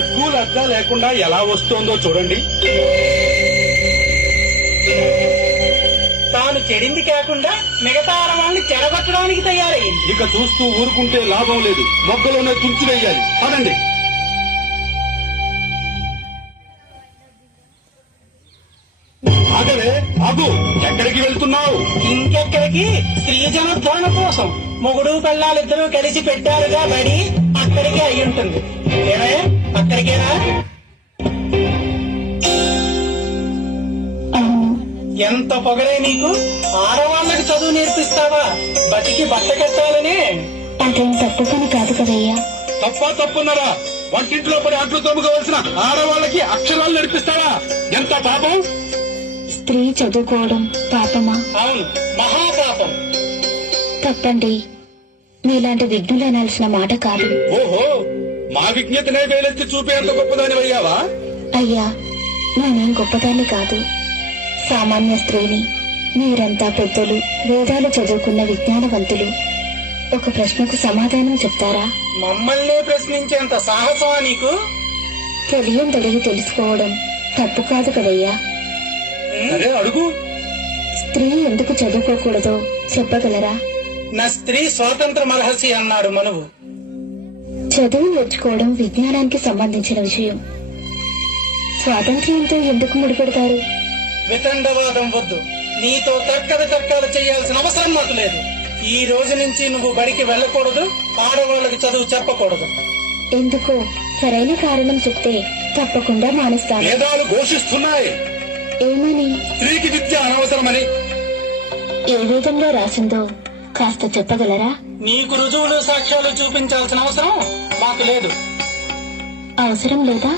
సిగ్గు లజ్జ లేకుండా ఎలా వస్తోందో చూడండి. తాను చెడింది కాకుండా మిగతా ఆడవాళ్ళని చెడగొట్టడానికి తయారయ్యింది. ఇక చూస్తూ ఊరుకుంటే లాభం లేదు, మొగ్గలోనే తుంచివేయాలి. పదండి. ఆగవే, ఆగు. ఎక్కడికి వెళ్తున్నావు? ఇంకెక్కడికి? స్త్రీ జనోద్ధరణ కోసం మొగుడు పిల్లలిద్దరూ కలిసి పెట్టారుగా బడి, అక్కడికే అయి ఉంటుంది. ఏమే, అక్కడికేనా? ఎంత పొగరే నీకు! ఆడవాళ్ళకి చదువు నేర్పిస్తావా? బతికి బట్ట కట్టాలనే. అదేం తప్పు పని కాదు కదయ్యా. తప్పున్నారా? వంటింట్లో పడి అంట్లు తోముకోవలసిన ఆడవాళ్ళకి అక్షరాలు నేర్పిస్తావా? ఎంత పాపం! స్త్రీ చదువుకోవడం పాపమా? అవును, మహాపాపం. తప్పండి. మీలాంటి విఘ్నులు అనాల్సిన మాట కాదు. ఓహో, మా విజ్ఞతనే వేలెత్తి చూపేంత గొప్పదాని అయ్యావా? అయ్యా, నేనేం గొప్పదాన్ని కాదు, సామాన్య స్త్రీని. మీరంతా పెద్దలు, వేదాలు చదువుకున్న విజ్ఞానవంతులు. ఒక ప్రశ్నకు సమాధానం చెప్తారా? మమ్మల్నే ప్రశ్నించేంత సాహసమా నీకు? తెలియందడిగి తెలుసుకోవడం తప్పు కాదు కదయ్యా. అదే అడుగు. స్త్రీ ఎందుకు చదువుకోకూడదో చెప్పగలరా? నా స్త్రీ స్వాతంత్ర మరహసి అన్నాడు మనువు. చదువు నేర్చుకోవడం విజ్ఞానానికి సంబంధించిన విషయం. స్వాతంత్ర్యంతో ఎందుకు ముడిపెడతారు? వితండవాదం వద్దు. నీతో తర్క వితర్కాలు చేయాల్సిన అవసరం నాకు లేదు. ఈ రోజు నుంచి నువ్వు బడికి వెళ్ళకూడదు, ఆడవాళ్ళకి చదువు చెప్పకూడదు. ఎందుకో సరైన కారణం చెప్తే తప్పకుండా మానేస్తాను. వేదాలు ఘోషిస్తున్నాయి. ఏమని? స్త్రీకి విద్య అనవసరమని. ఏ వేదంలో రాసిందో కాస్త చెప్పగలరా? నీకు రుజువులు సాక్ష్యాలు చూపించాల్సిన అవసరం మాకు లేదు. అవసరం లేదా,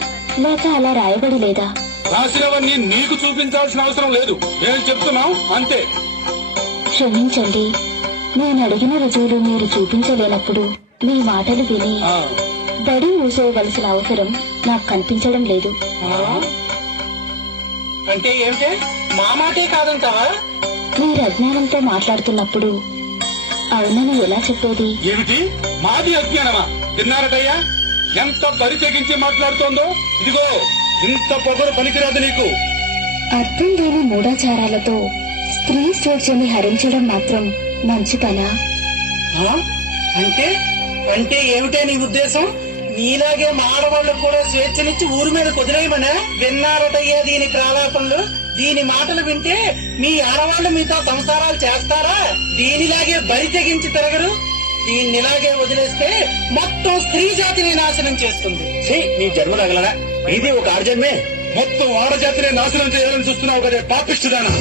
లేక అలా రాయబడి లేదా? రాసినవన్నీ నీకు చూపించాల్సిన అవసరం లేదు. నేను చెప్తున్నాం అంతే. క్షమించండి, నేను అడిగిన రుజువులు మీరు చూపించలేనప్పుడు మీ మాటలు విని బడి మూసేయవలసిన అవసరం నాకు కనిపించడం లేదు. అంటే ఏమిటే? మా మాటే కాదంటావా? మీరు అజ్ఞానంతో మాట్లాడుతున్నప్పుడు అవునని ఎలా చెప్పేది? ఏమిటి? మాది అజ్ఞానమా? తిన్నారటయ్యా, ఎంత బరి తెగించి మాట్లాడుతోందో. ఇదిగో, ఇంత పొగరు పనికిరాదు నీకు. అర్థం లేని మూఢాచారాలతో స్త్రీ స్వేచ్ఛని హరించడం మాత్రం మంచి పనా? అంటే అంటే ఏమిటే నీ ఉద్దేశం? నీలాగే మా ఆడవాళ్ళకు కూడా స్వేచ్ఛనిచ్చి ఊరి మీద కుదిరేయమనా? విన్నారటయ్యా దీని ప్రాలాపనలు. దీని మాటలు వింటే మీ ఆడవాళ్లు మీతో సంసారాలు చేస్తారా? దీనిలాగే బరి తెగించి తిరగరు. దీన్నిలాగే వదిలేస్తే మొత్తం స్త్రీ జాతిని నాశనం చేస్తుంది. నీ జన్మ తగలరా? ఇది ఒక ఆర్జన్మే. మొత్తం ఆడజాతినే నాశనం చేయాలని చూస్తున్నావు కదే పాపిష్టిదానా?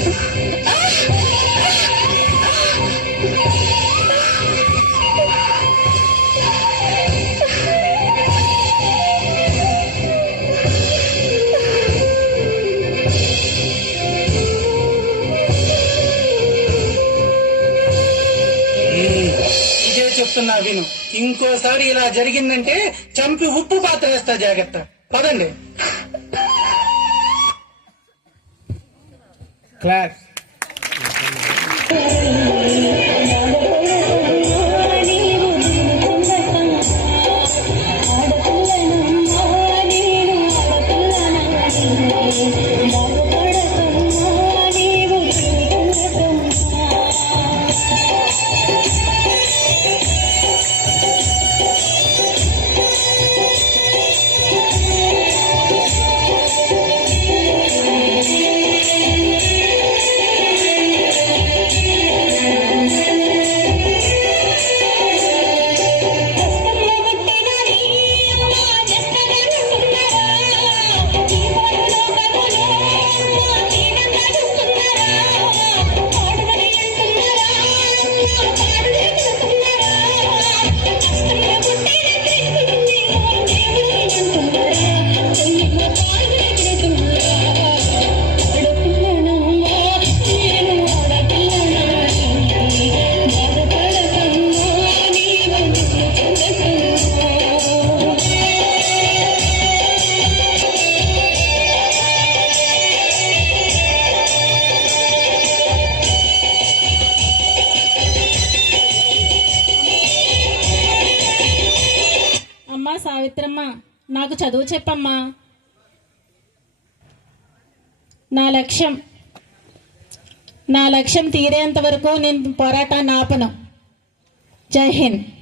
ఇదే చెప్తున్నా విను. ఇంకోసారి ఇలా జరిగిందంటే చంపి ఉప్పు పాత్ర వేస్తా, జాగ్రత్త. పదండి. క్లాస్. సావిత్రమ్మ, నాకు చదువు చెప్పమ్మా. నా లక్ష్యం తీరేంత వరకు నేను పోరాటాన్ని ఆపను. జై హింద్.